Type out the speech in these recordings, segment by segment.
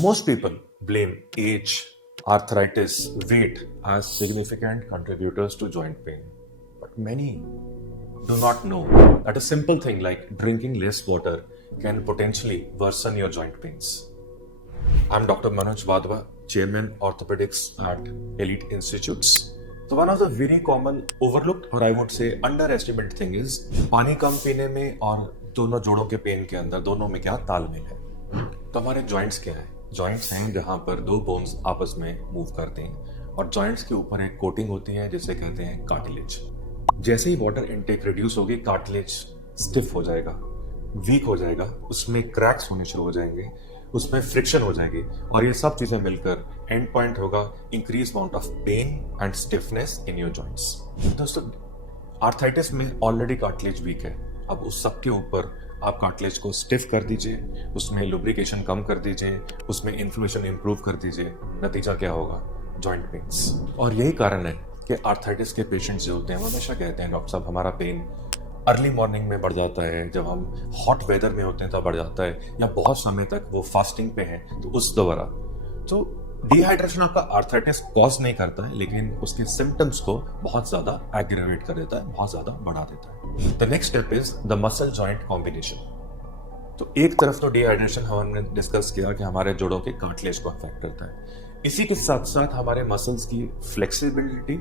Most people blame age, arthritis, weight as significant contributors to joint pain. But many do not know that a simple thing like drinking less water can potentially worsen your joint pains. I'm Dr. Manoj Vadva, Chairman Orthopedics at Elite Institutes. So one of the very common overlooked or I would say underestimated thing is पानी कम पीने में और दोनों जोड़ों के pen के अंदर दोनों में क्या तालमेल है। तो हमारे जॉइंट्स क्या है? जॉइंट्स हैं जहां पर दो बोन्स आपस में मूव करते हैं और जॉइंट्स के ऊपर एक कोटिंग होती है जिसे कहते हैं कार्टिलेज। जैसे ही वाटर इनटेक रिड्यूस होगी कार्टिलेज स्टिफ हो जाएगा, वीक हो जाएगा, उसमें क्रैक्स होने शुरू हो जाएंगे, उसमें फ्रिक्शन हो जाएगी और ये सब चीजें मिलकर एंड पॉइंट होगा increase amount of pain and stiffness in your joints. दोस्तों, आर्थराइटिस में ऑलरेडी कार्टिलेज वीक है, अब उस सब के ऊपर आप कार्टिलेज को स्टिफ कर दीजिए, उसमें लुब्रिकेशन कम कर दीजिए, उसमें इन्फ्लेमेशन इंप्रूव कर दीजिए, नतीजा क्या होगा? Joint pains. और यही कारण है कि आर्थराइटिस के पेशेंट्स जो होते हैं वो हमेशा कहते हैं डॉक्टर साहब हमारा पेन अर्ली मॉर्निंग में बढ़ जाता है, जब हम हॉट वेदर में होते हैं तब बढ़ जाता है, या बहुत समय तक वो फास्टिंग पे हैं तो उस दौरान। तो डिहाइड्रेशन आपका आर्थराइटिस कॉज नहीं करता है लेकिन उसके सिम्टम्स को बहुत ज्यादा एग्रेवेट कर देता है, बहुत ज्यादा बढ़ा देता है। The next step is the muscle joint combination. तो एक तरफ तो डिहाइड्रेशन हमने डिस्कस किया कि हमारे जोड़ों के कार्टिलेज को अफेक्ट करता है, इसी के साथ साथ हमारे मसल्स की फ्लेक्सिबिलिटी,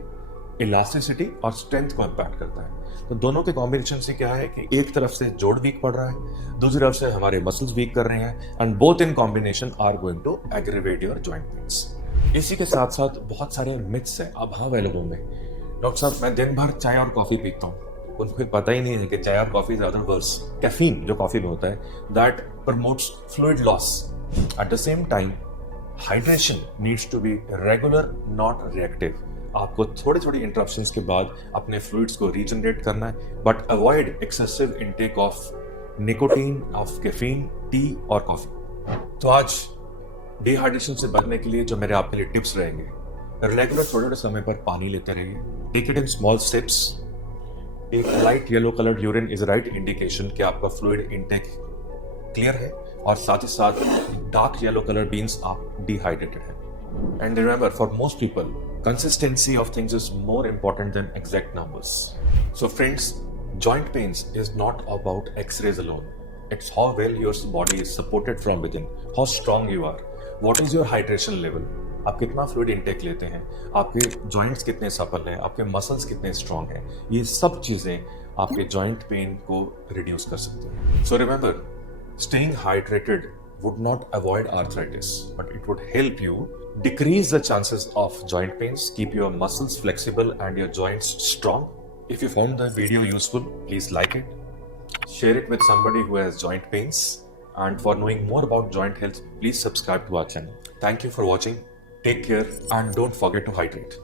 इलास्टिसिटी और स्ट्रेंथ को इम्पैक्ट करता है। तो दोनों के कॉम्बिनेशन से क्या है कि एक तरफ से जोड़ वीक पड़ रहा है, दूसरी तरफ से हमारे मसल्स वीक कर रहे हैं and both in combination are going to aggravate your joint pains. इसी के साथ साथ बहुत सारे मिथ्स है अभाव है लोगों में। डॉक्टर साहब मैं दिन भर चाय और कॉफी पीता हूँ, उनको पता ही नहीं है कि चाय और coffee is other worse. Caffeine जो कॉफी में होता है that promotes fluid loss. At the same time hydration needs to be regular not reactive. आपको थोड़ी थोड़ी इंटरप्शंस के बाद अपने फ्लूइड्स को रीजनरेट करना है, but avoid excessive intake of nicotine, of caffeine, T और कॉफी। तो आज डिहाइड्रेशन से बचने के लिए जो मेरे आपके लिए टिप्स रहेंगे, रेगुलर थोड़े थोड़े समय पर पानी लेते रहिए, take it in small sips. एक light yellow coloured urine is right indication कि आपका फ्लूइड इनटेक क्लियर है और साथ ही साथ डार्क येलो कलर मींस आप डिहाइड्रेटेड है। And remember, for most people, consistency of things is more important than exact numbers. So friends, joint pains is not about x-rays alone. It's how well your body is supported from within, how strong you are, what is your hydration level, आप कितना fluid intake लेते हैं, आपके joints कितने सफल हैं, आपके muscles कितने स्ट्रांग हैं, ये सब चीजें आपके जॉइंट पेन को रिड्यूस कर सकती हैं। So remember, staying hydrated would not avoid arthritis, but it would help you decrease the chances of joint pains, keep your muscles flexible and your joints strong. If you found the video useful, please like it, share it with somebody who has joint pains, and for knowing more about joint health, please subscribe to our channel. Thank you for watching. Take care and don't forget to hydrate.